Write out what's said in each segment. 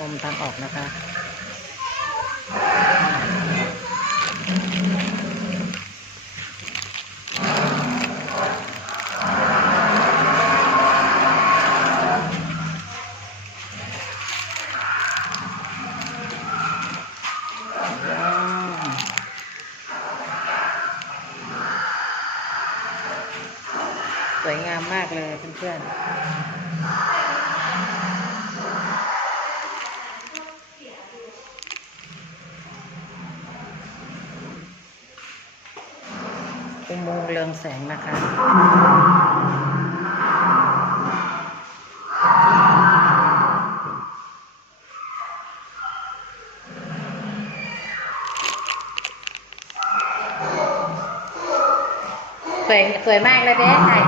มุมทางออกนะคะสวยงามมากเลยเพื่อนๆอุโมงค์เรืองแสงนะคะสวยมากเลยเด้ถ่าย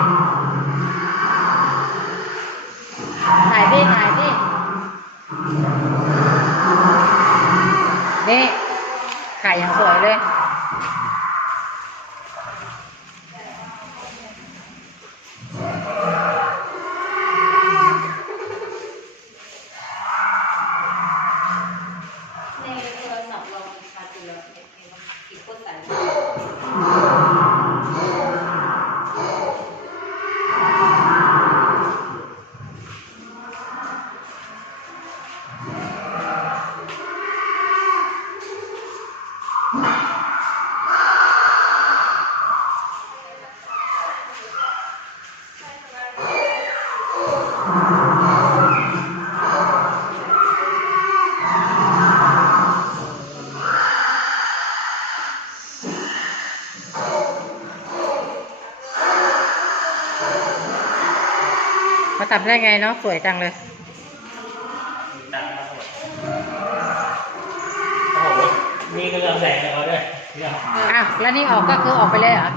พี่นี่ถ่ายอย่างสวยเลยในโทรศัพท์เราชาร์จอยู่แล้วอีกคนใส่มาทำได้ไงเนาะสวยจังเลยนี่ก็เรื่องแสงเลยเขาด้วยอ้าวแล้วนี่ออกก็คือออกไปเลยเหรอ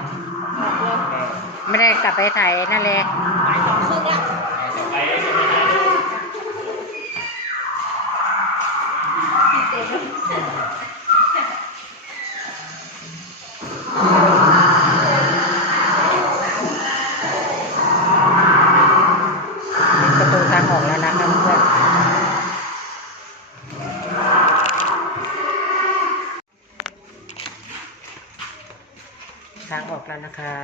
ไม่ได้กลับไปถ่ายนั่นเลยประตูทางออกแล้วนะครับเพื่อนทางออกแล้วนะคะ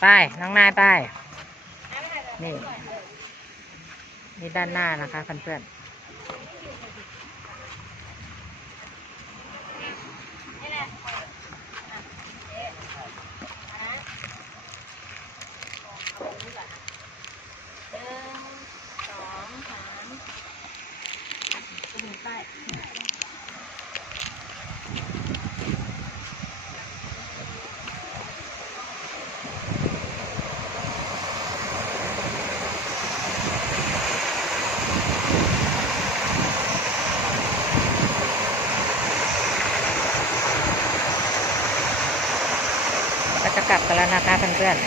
ไปน้องนายไปนี่ด้านหน้านะคะเพื่อนๆก็จะกลับกันแล้วนะคะเพื่อนๆ